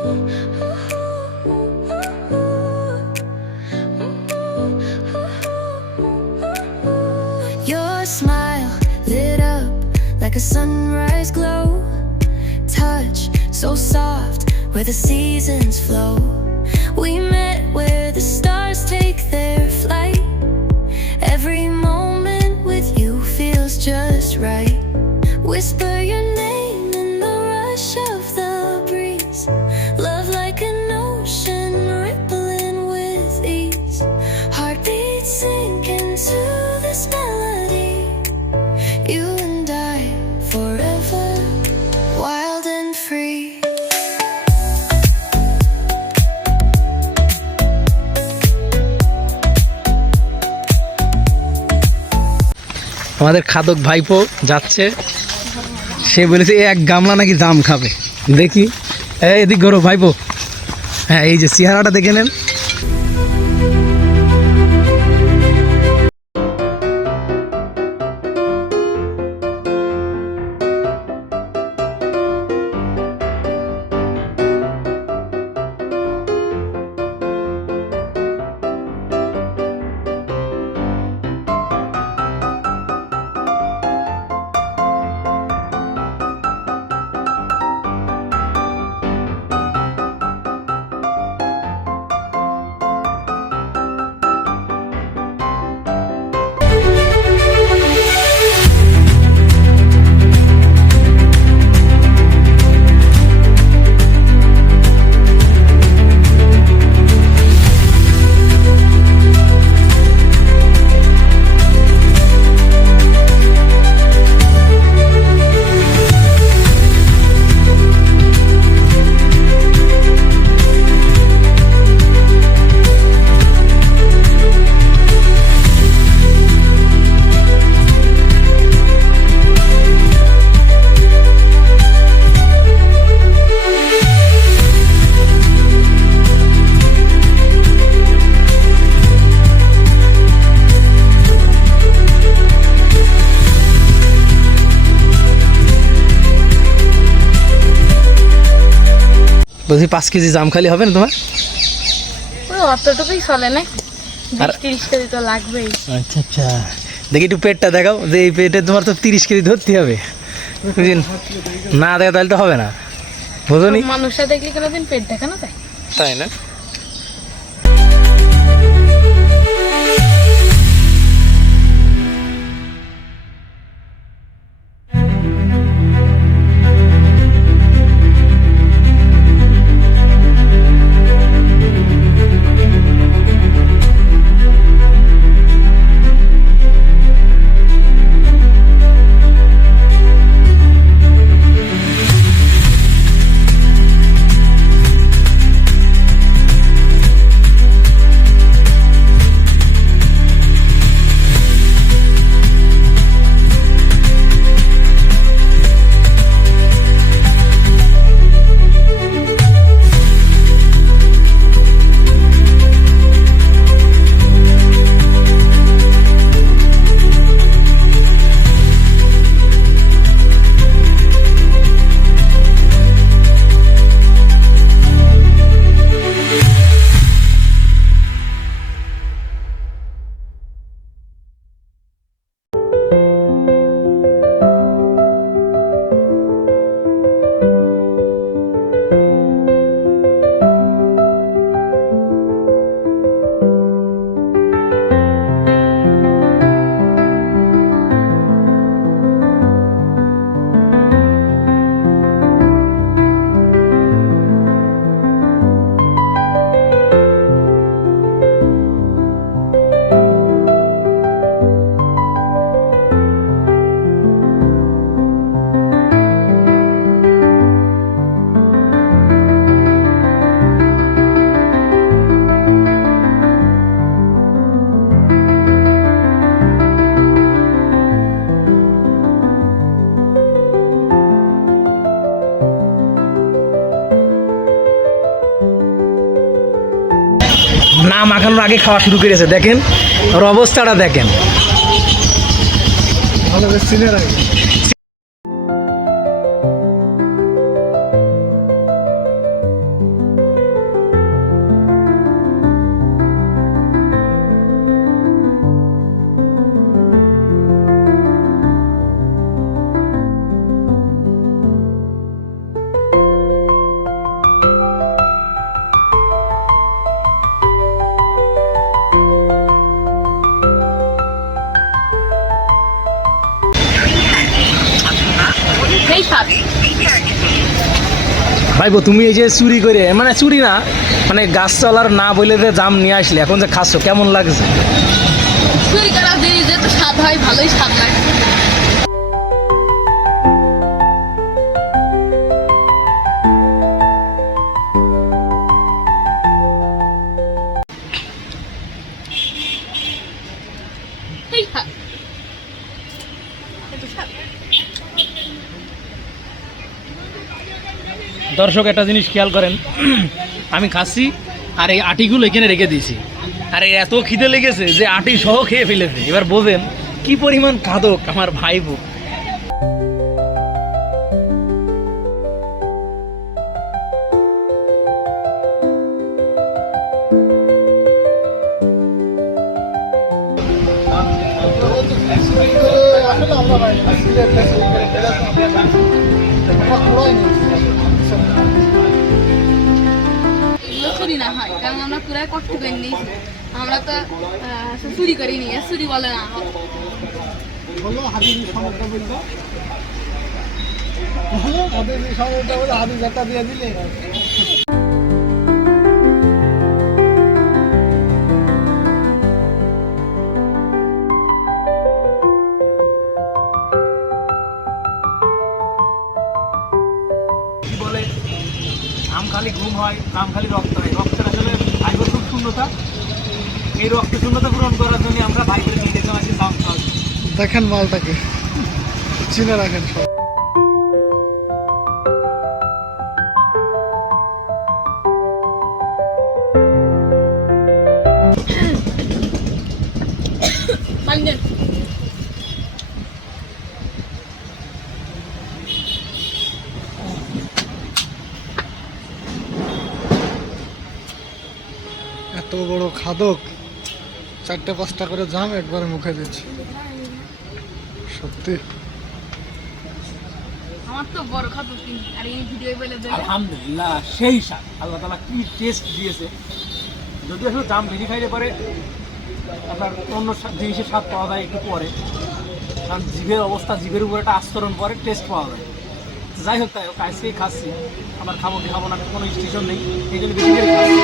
Your smile lit up like a sunrise glow. Touch so soft where the seasons flow. We met where the stars take their flight. Every moment with you feels just right. Whisper your name in the rush of the breeze. Love like an ocean rippling with ease. Heartbeats sink into this melody. You and I forever, wild and free. আমাদের খাদক ভাইপো যাচ্ছে, সে বলেছে এক গামলা নাকি জাম খাবে। দেখি এদিক ঘোরো ভাইপো। হ্যাঁ, এই যে চেহারাটা দেখে নেন। বলছি 5 কেজি জাম খালি হবে না তোমার? অতটুকুই চলে না, 20-30 কেজি তো লাগবেই। আচ্ছা আচ্ছা, দেখি একটু পেটটা দেখাও, যে এই পেটে তোমার তো 30 কেজি ধরতে হবে। না দেখা তাহলে তো হবে না, বুঝনি? মানুষটা দেখলে কোনোদিন পেট দেখানো যায়? তাই না? না মাখানোর আগে খাওয়া শুরু করেছে, দেখেন ওর অবস্থাটা দেখেন। ভাইবো তুমি এই যে চুরি করে, মানে চুরি না, মানে গাছ চলার না বলে যে জাম নিয়ে আসলে, এখন যে খাচ্ছ কেমন লাগছে? চুরি করা দেরি যে তো স্বাদ হয়, ভালোই স্বাদ লাগে। এই খা। একটু স্বাদ। দর্শক একটা জিনিস খেয়াল করেন, আমি খাচ্ছি আর এই আটিগুলো এখানে রেখে দিয়েছি, আর এই এত খিদে লেগেছে যে আটি সহ খেয়ে ফেলেছে। এবার বোঝেন কি পরিমাণ খাদক আমার ভাইপো। এগুলো চুরি না হয়, কারণ আমরা পুরাই কষ্ট করে নিয়েছি। আমরা তো চুরি করিনি, চুরি বলে না। বললো হাবিবি সমস্যা বললো, হাবিবি সমস্যা বলে হাবিব একটা দিয়ে দিলে। কি বলে, আম খালি ঘুম হয়, আম খালি রক্ত হয়। রক্তের আসলে ভাইবোর খুব শূন্যতা, এই রক্ত শূন্যতা পূরণ করার জন্য আমরা ভাইবোর নিয়ে যেতে পারছি জাম খাওয়া। দেখেন মালটাকে চিনে রাখেন সব। পানি দেন। এত বড় খাদক, 4-5টা করে জাম একবারে মুখে দিচ্ছে, সত্যি। আমার তো বড় খাতো কিনি, আর এই ভিডিও বলে দেবে। আলহামদুলিল্লাহ, সেই স্বাদ। আল্লাহ তাআলা কি টেস্ট দিয়েছে। যদি আসলে জাম বেশি খাইলে পরে আপনার অন্য জিনিসের স্বাদ পাওয়া যায় একটু পরে, কারণ জিভের অবস্থা, জিভের উপর একটা আস্তরণ পরে টেস্ট পাওয়া যায়। যাই হোক তাই হোক, আজকেই খাচ্ছি, আমার খাবো কি খাবো না কোনো স্টেশন নেই, এই জন্য বেশি করে খাচ্ছি।